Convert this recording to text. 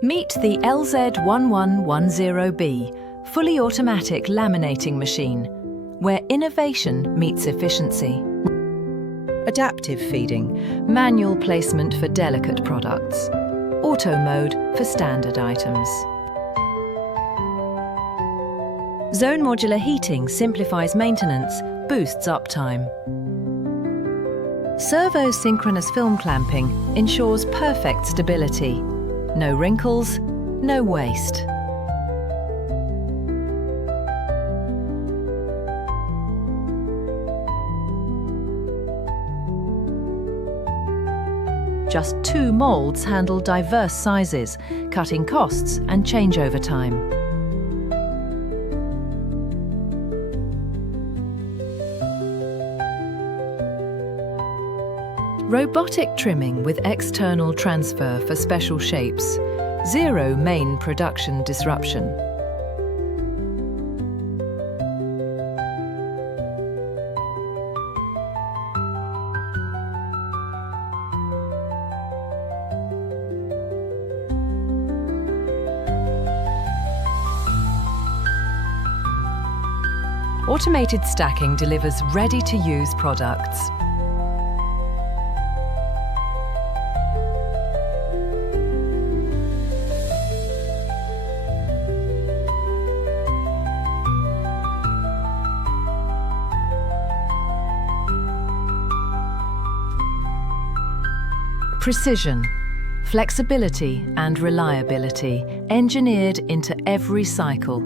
Meet the LZ1110B, fully automatic laminating machine, where innovation meets efficiency. Adaptive feeding, manual placement for delicate products. Auto mode for standard items. Zone modular heating simplifies maintenance, boosts uptime. Servo synchronous film clamping ensures perfect stability. No wrinkles, no waste. Just 2 molds handle diverse sizes, cutting costs and changeover time. Robotic trimming with external transfer for special shapes. 0 main production disruption. Automated stacking delivers ready-to-use products. Precision, flexibility and reliability engineered into every cycle.